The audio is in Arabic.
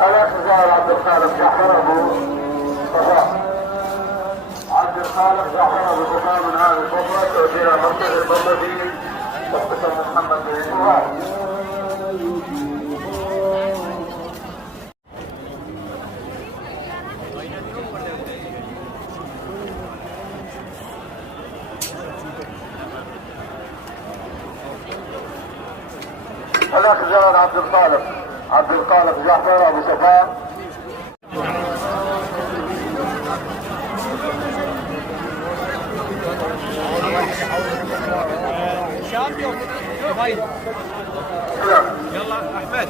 الاعتذار عبد الخالق جعفر ابو صفاء. عبد الخالق جعفر ابو صفاء من هذه الفتره تؤديها مركز البلدي مختصر محمد بن فؤاد. الاعتذار عبد الخالق جعفر ابو صفاء. يلا احمد.